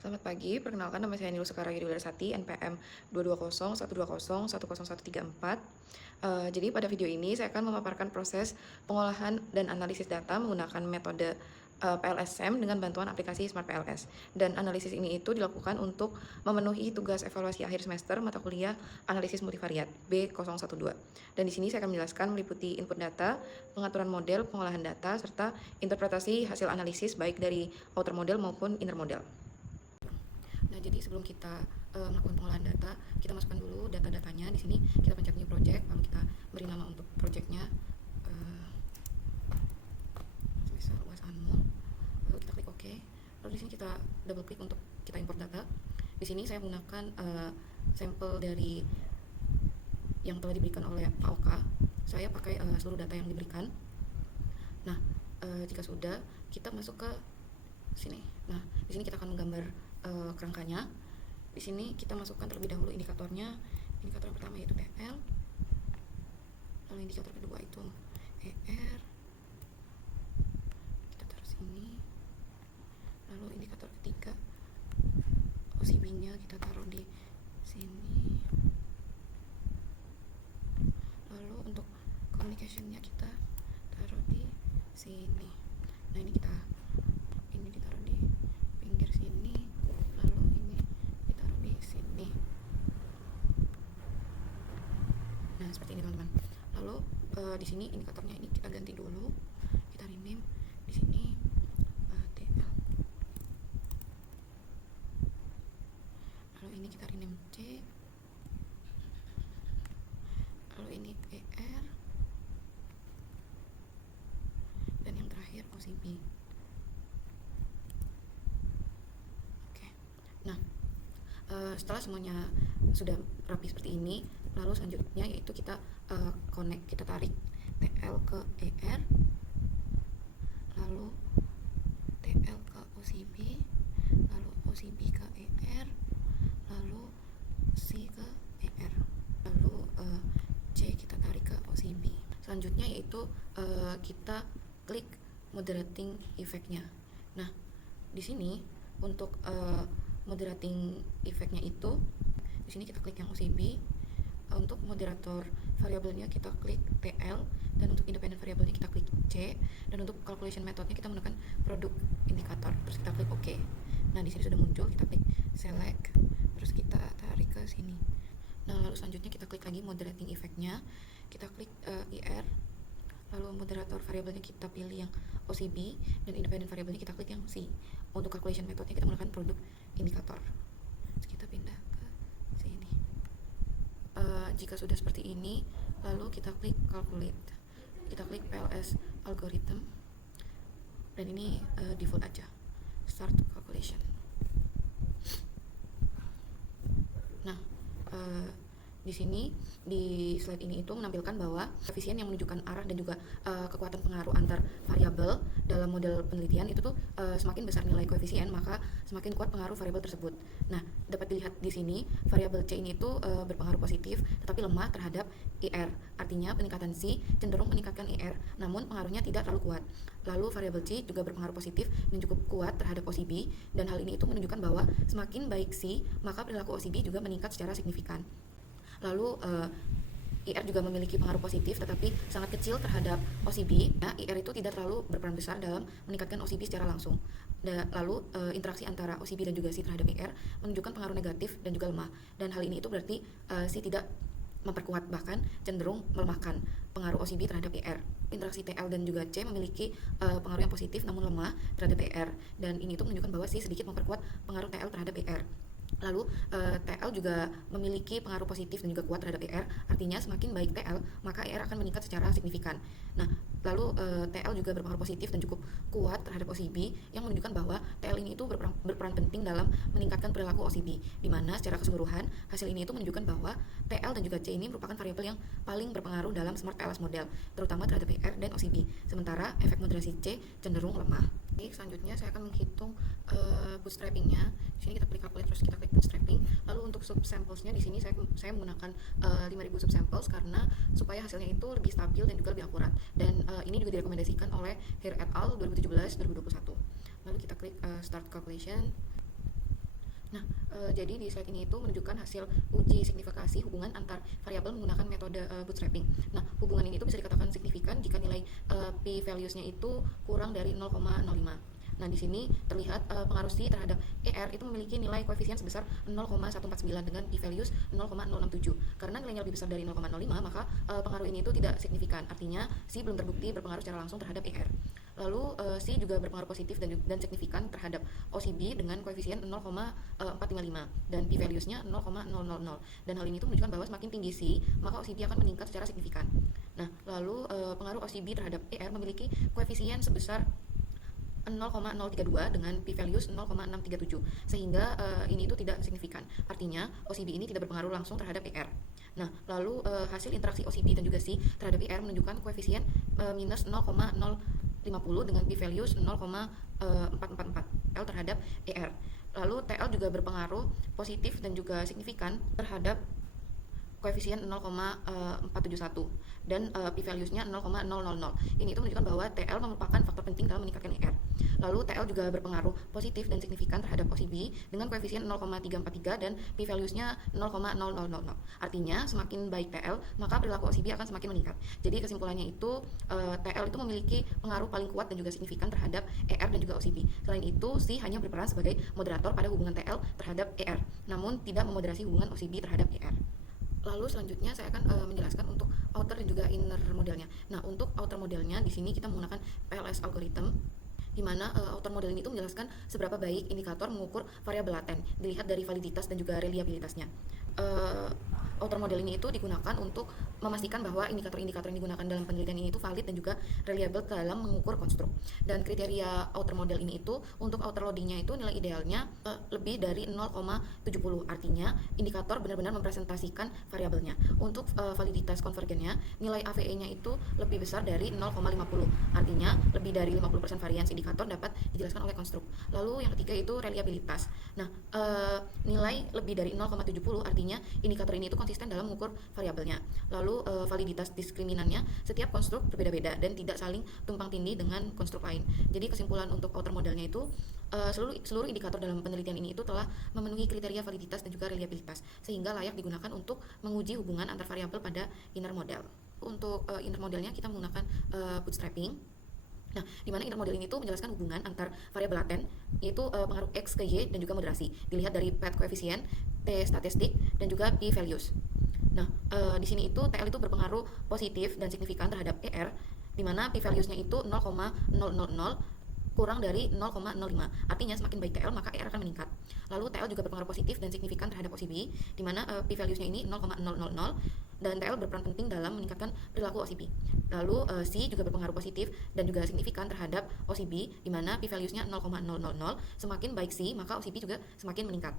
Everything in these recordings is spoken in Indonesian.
Selamat pagi, perkenalkan nama saya Nilu Sekara Yudilarsati, NPM 2201201201134. Jadi pada video ini saya akan memaparkan proses pengolahan dan analisis data menggunakan metode PLSM dengan bantuan aplikasi Smart PLS. Dan analisis ini itu dilakukan untuk memenuhi tugas evaluasi akhir semester mata kuliah analisis multivariat B012. Dan di sini saya akan menjelaskan meliputi input data, pengaturan model, pengolahan data, serta interpretasi hasil analisis baik dari outer model maupun inner model. Nah, jadi sebelum kita melakukan pengolahan data, kita masukkan dulu data-datanya. Di sini kita pencet new project, lalu kita beri nama untuk projectnya, misal UAS Anmol. Lalu kita klik OK. Lalu di sini kita double klik untuk kita import data. Di sini saya menggunakan sampel dari yang telah diberikan oleh Pak Oka. Saya pakai seluruh data yang diberikan. Nah, jika sudah, kita masuk ke sini. Nah, di sini kita akan menggambar kerangkanya. Di sini kita masukkan terlebih dahulu indikatornya. Indikator pertama yaitu TL, lalu indikator kedua itu ER, kita taruh sini. Lalu indikator ketiga OCB-nya kita taruh di sini. Lalu untuk communication-nya kita taruh di sini. Nah, ini ditaruh di pinggir sini, lalu ini ditaruh di sini. Nah, seperti ini teman-teman. Lalu di sini indikatornya ini kita ganti dulu, kita rename di sini TL. Lalu ini kita rename C. Lalu ini ER. Dan yang terakhir OCB. Nah, setelah semuanya sudah rapi seperti ini, lalu selanjutnya yaitu kita connect, kita tarik TL ke ER, lalu TL ke OCB, lalu OCB ke ER, lalu C ke ER, lalu C kita tarik ke OCB. Selanjutnya yaitu kita klik moderating effect-nya. Nah, di sini untuk moderating effect-nya itu di sini kita klik yang OCB. Untuk moderator variabelnya kita klik TL, dan untuk independent variabelnya kita klik C, dan untuk calculation methodnya kita menggunakan produk indikator. Terus kita klik OK. Nah, di sini sudah muncul, kita klik select, terus kita tarik ke sini. Nah, lalu selanjutnya kita klik lagi moderating effect-nya, kita klik IR, lalu moderator variabelnya kita pilih yang OCB, dan independent variabelnya kita klik yang C. Untuk calculation methodnya kita menggunakan produk indikator. Terus kita pindah ke sini. Jika sudah seperti ini, lalu kita klik calculate, kita klik PLS algorithm, dan ini default aja, start calculation. Nah, di sini di slide ini itu menampilkan bahwa koefisien yang menunjukkan arah dan juga kekuatan pengaruh antar variabel dalam model penelitian itu tuh semakin besar nilai koefisien, maka semakin kuat pengaruh variabel tersebut. Nah, dapat dilihat di sini variabel C ini tuh berpengaruh positif tetapi lemah terhadap IR. Artinya peningkatan C cenderung meningkatkan IR, namun pengaruhnya tidak terlalu kuat. Lalu variabel C juga berpengaruh positif dan cukup kuat terhadap OCB, dan hal ini itu menunjukkan bahwa semakin baik C, maka perilaku OCB juga meningkat secara signifikan. Lalu IR juga memiliki pengaruh positif tetapi sangat kecil terhadap OCB. Nah, IR itu tidak terlalu berperan besar dalam meningkatkan OCB secara langsung. Lalu interaksi antara OCB dan juga C terhadap IR menunjukkan pengaruh negatif dan juga lemah. Dan hal ini itu berarti C tidak memperkuat, bahkan cenderung melemahkan pengaruh OCB terhadap IR. Interaksi TL dan juga C memiliki pengaruh yang positif namun lemah terhadap IR. Dan ini itu menunjukkan bahwa C sedikit memperkuat pengaruh TL terhadap IR. Lalu TL juga memiliki pengaruh positif dan juga kuat terhadap IR. Artinya semakin baik TL, maka IR akan meningkat secara signifikan. Nah, lalu TL juga berpengaruh positif dan cukup kuat terhadap OCB, yang menunjukkan bahwa TL ini itu berperan penting dalam meningkatkan perilaku OCB, di mana secara keseluruhan hasil ini itu menunjukkan bahwa TL dan juga C ini merupakan variabel yang paling berpengaruh dalam Smart PLS model, terutama terhadap IR dan OCB. Sementara efek moderasi C cenderung lemah. Selanjutnya saya akan menghitung bootstrapping-nya. Di sini kita klik calculate, terus kita klik bootstrapping. Lalu untuk subsamples-nya di sini saya menggunakan 5.000 subsamples karena supaya hasilnya itu lebih stabil dan juga lebih akurat. Dan ini juga direkomendasikan oleh Hare et al. 2017-2021. Lalu kita klik start calculation. Jadi di slide ini itu menunjukkan hasil uji signifikasi hubungan antar variabel menggunakan metode bootstrapping. Nah, hubungan ini itu bisa dikatakan signifikan jika nilai p-values-nya itu kurang dari 0,05. Nah, di sini terlihat pengaruh C terhadap ER itu memiliki nilai koefisien sebesar 0,149 dengan p-values 0,067. Karena nilainya lebih besar dari 0,05, maka pengaruh ini itu tidak signifikan. Artinya C belum terbukti berpengaruh secara langsung terhadap ER. Lalu C juga berpengaruh positif dan signifikan terhadap OCB dengan koefisien 0,455 dan p-values-nya 0,000. Dan hal ini itu menunjukkan bahwa semakin tinggi C, maka OCB akan meningkat secara signifikan. Nah, lalu pengaruh OCB terhadap ER memiliki koefisien sebesar 0,032 dengan p-values 0,637 sehingga ini itu tidak signifikan. Artinya OCB ini tidak berpengaruh langsung terhadap ER. Nah, lalu hasil interaksi OCB dan juga C terhadap ER menunjukkan koefisien minus 0,050 dengan p-values 0,444 L terhadap ER. Lalu TL juga berpengaruh positif dan juga signifikan terhadap koefisien 0,471 dan p-values-nya 0,000. Ini itu menunjukkan bahwa TL merupakan faktor penting dalam meningkatkan ER. Lalu TL juga berpengaruh positif dan signifikan terhadap OCB dengan koefisien 0,343 dan p-values-nya 0,0000. Artinya semakin baik TL, maka perilaku OCB akan semakin meningkat. Jadi kesimpulannya itu TL itu memiliki pengaruh paling kuat dan juga signifikan terhadap ER dan juga OCB. Selain itu, C hanya berperan sebagai moderator pada hubungan TL terhadap ER, namun tidak memoderasi hubungan OCB terhadap ER. Lalu selanjutnya saya akan menjelaskan untuk outer dan juga inner modelnya. Nah, untuk outer modelnya di sini kita menggunakan PLS algorithm, di mana outer model ini itu menjelaskan seberapa baik indikator mengukur variabel laten dilihat dari validitas dan juga reliabilitasnya. Outer model ini itu digunakan untuk memastikan bahwa indikator-indikator yang digunakan dalam penelitian ini itu valid dan juga reliable dalam mengukur konstruk. Dan kriteria outer model ini itu untuk outer loadingnya itu nilai idealnya lebih dari 0,70. Artinya indikator benar-benar mempresentasikan variabelnya. Untuk validitas konvergennya nilai AVE-nya itu lebih besar dari 0,50. Artinya lebih dari 50% varians indikator dapat dijelaskan oleh konstruk. Lalu yang ketiga itu reliabilitas. Nah, nilai lebih dari 0,70 artinya indikator ini itu konsisten dalam mengukur variabelnya. Lalu validitas diskriminannya, setiap konstruk berbeda-beda dan tidak saling tumpang tindih dengan konstruk lain. Jadi kesimpulan untuk outer modelnya itu seluruh indikator dalam penelitian ini itu telah memenuhi kriteria validitas dan juga reliabilitas sehingga layak digunakan untuk menguji hubungan antar variabel pada inner model. Untuk inner modelnya kita menggunakan bootstrapping. Nah, di mana inner model ini tuh menjelaskan hubungan antar variabel laten yaitu pengaruh X ke Y dan juga moderasi dilihat dari path koefisien, T statistik dan juga P values. Nah, di sini itu TL itu berpengaruh positif dan signifikan terhadap ER di mana P values-nya itu 0,000 kurang dari 0,05. Artinya semakin baik TL maka ER akan meningkat. Lalu TL juga berpengaruh positif dan signifikan terhadap OCB di mana P values-nya ini 0,000 dan TL berperan penting dalam meningkatkan perilaku OCB. Lalu C juga berpengaruh positif dan juga signifikan terhadap OCB di mana P values-nya 0,000. Semakin baik C maka OCB juga semakin meningkat.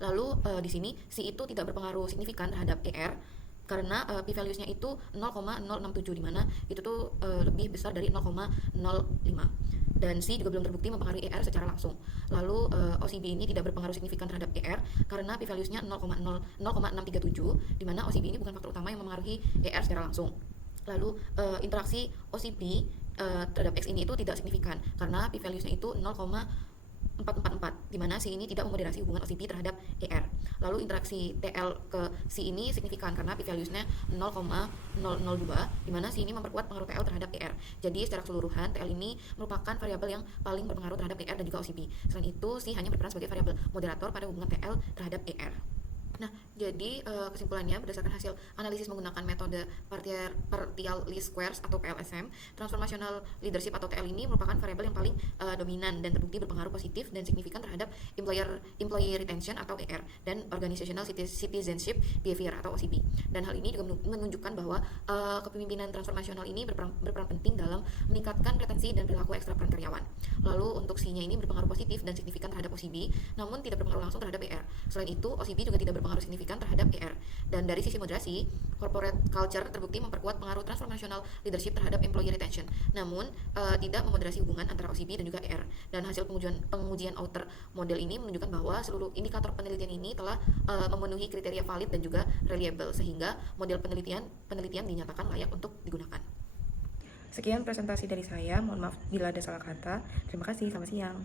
Lalu di sini C itu tidak berpengaruh signifikan terhadap ER karena p-values-nya itu 0,067 di mana itu tuh lebih besar dari 0,05. Dan C juga belum terbukti mempengaruhi ER secara langsung. Lalu OCB ini tidak berpengaruh signifikan terhadap ER karena p-values-nya 0,637 di mana OCB ini bukan faktor utama yang mempengaruhi ER secara langsung. Lalu interaksi OCB terhadap X ini itu tidak signifikan karena p-values-nya itu 0,444 di mana C ini tidak memoderasi hubungan OCB terhadap ER. Lalu interaksi TL ke C ini signifikan karena p-values-nya 0,002 di mana C ini memperkuat pengaruh TL terhadap ER. Jadi secara keseluruhan TL ini merupakan variabel yang paling berpengaruh terhadap ER dan juga OCB. Selain itu C hanya berperan sebagai variabel moderator pada hubungan TL terhadap ER. Nah, jadi kesimpulannya berdasarkan hasil analisis menggunakan metode partial least squares atau PLSM, transformational leadership atau TL ini merupakan variabel yang paling dominan dan terbukti berpengaruh positif dan signifikan terhadap employee retention atau ER dan organizational citizenship behavior atau OCB. Dan hal ini juga menunjukkan bahwa kepemimpinan transformasional ini berperan penting dalam meningkatkan retensi dan perilaku ekstra peran karyawan. Lalu untuk C-nya ini berpengaruh positif dan signifikan terhadap OCB, namun tidak berpengaruh langsung terhadap ER. Selain itu, OCB juga tidak berpengaruh signifikan terhadap ER. Dan dari sisi moderasi, corporate culture terbukti memperkuat pengaruh transformational leadership terhadap employee retention, namun tidak memoderasi hubungan antara OCB dan juga ER. Dan hasil pengujian outer model ini menunjukkan bahwa seluruh indikator penelitian ini telah memenuhi kriteria valid dan juga reliable sehingga model penelitian dinyatakan layak untuk digunakan. Sekian presentasi dari saya, mohon maaf bila ada salah kata. Terima kasih, selamat siang.